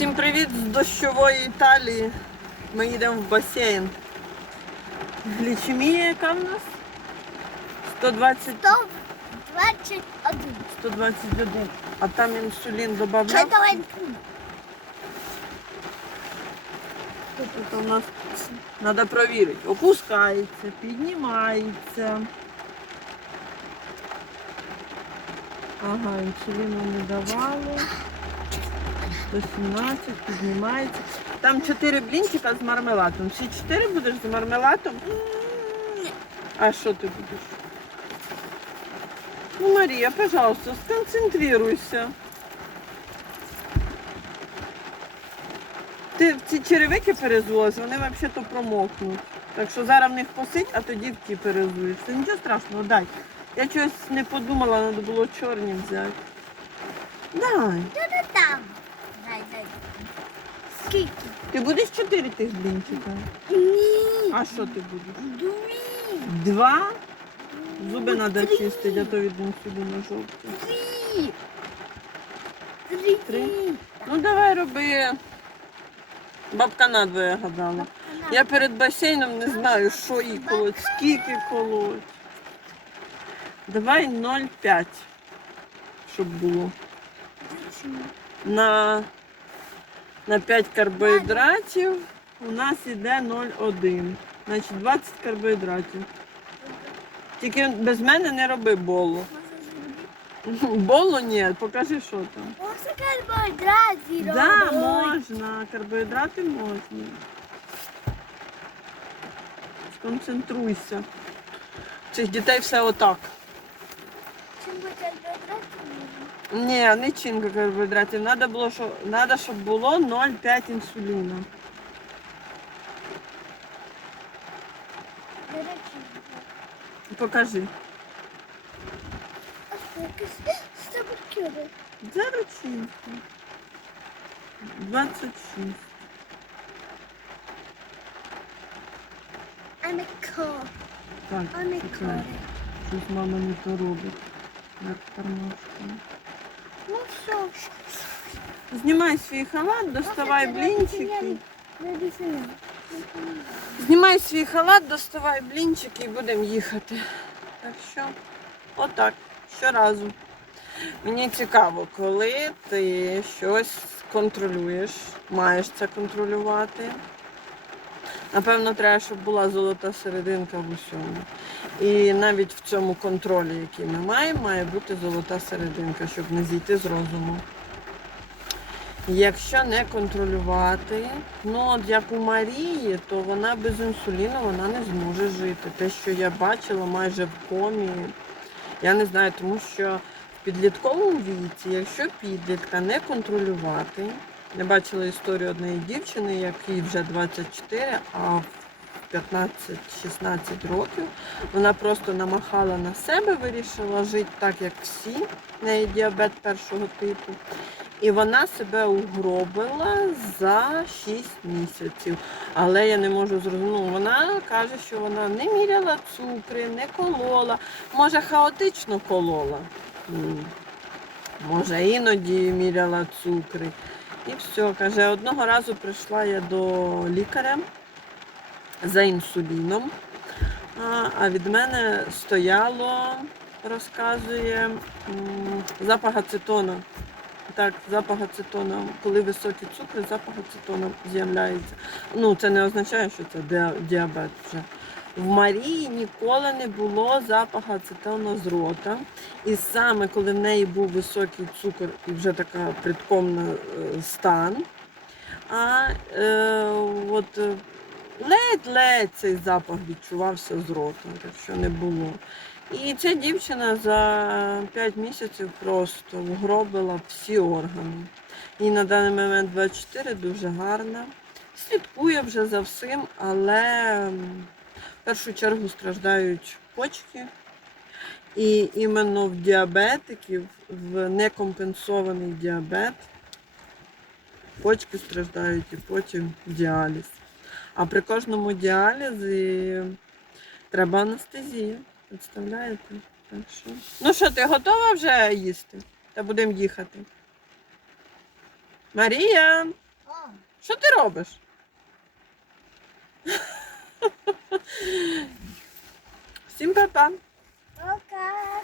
Всім привіт з дощової Італії. Ми їдемо в басейн. Глічемія яка в нас? 120, 121. 121. А там інсулін додавав. Тут у нас треба перевірити. Опускається, піднімається. Ага, інсуліну не давали. 117, піднімається. Там 4 блінчика з мармеладом. Всі 4 будеш з мармеладом? А що ти будеш? Ну, Марія, пожалуйста, сконцентруйся. Ти ці черевики перезуєш, вони взагалі-то промокнуть. Так що зараз в них посить, а тоді в ті перезуєш. Це нічого страшного, дай. Я чогось не подумала, треба було чорні взяти. Дай. Де там? Скільки? Ти будеш чотири тих блінчика? Ні. А що ти будеш? Дві. Два? Зуби треба Три. чистити, а то від інсуліну жовті. Три. Три. Три? Ну давай роби. Бабка надвоє гадала. Я перед басейном не знаю, що їй колоть, скільки колоть. Давай 0,5, щоб було. На, на 5 карбоїдратів у нас іде 0,1. Значить 20 карбоїдратів. Тільки без мене не роби болу. Болу ні, покажи, що там. Ось карбоїдрати Да, робить. можна, карбоїдрати можна. Сконцентруйся. Цих дітей все отак. Чим би карбоїдрати можна? Ні, не чинка карбоїдратів. Надо було, що, надо, щоб було 0,5 інсуліна. Покажи. а що якась стабуркюри. Зараз чинка. 26. А не. Так, А не чекай. Щось мама не то робить. Як тормошка. Ну що? Знімай свій халат, доставай блінчики. Знімай свій халат, доставай блінчики і будемо їхати. Так що, отак, щоразу. Мені цікаво, коли ти щось контролюєш, маєш це контролювати. Напевно, треба, щоб була золота серединка в усьому. І навіть в цьому контролі, який ми маємо, має бути золота серединка, щоб не зійти з розуму. Якщо не контролювати, ну от як у Марії, то вона без інсуліну вона не зможе жити. Те, що я бачила майже в комі, я не знаю, тому що в підлітковому віці, якщо підлітка не контролювати, я бачила історію однієї дівчини, якій вже 24, а в 15-16 років вона просто намахала на себе, вирішила жити так, як всі, в неї діабет першого типу. І вона себе угробила за 6 місяців. Але я не можу зрозуміти. Ну, вона каже, що вона не міряла цукри, не колола. Може, хаотично колола. Може, іноді міряла цукри. І все. Каже, одного разу прийшла я до лікаря за інсуліном. А, від мене стояло, розказує, запах ацетону. Так, запах ацетону. Коли високі цукри, запах ацетону з'являється. Ну, це не означає, що це діабет вже. В Марії ніколи не було запаху ацетону з рота. І саме коли в неї був високий цукор і вже така предкомна е, стан, а е, от ледь-ледь цей запах відчувався з рота, так що не було. І ця дівчина за 5 місяців просто вгробила всі органи. І на даний момент 24 дуже гарна. Слідкує вже за всім, але в першу чергу страждають почки. І іменно в діабетиків, в некомпенсований діабет, почки страждають і потім діаліз. А при кожному діалізі треба анестезія. Представляєте? Так що... Ну що, ти готова вже їсти? Та будемо їхати. Марія, Що ти робиш? Всім па-па! Пока.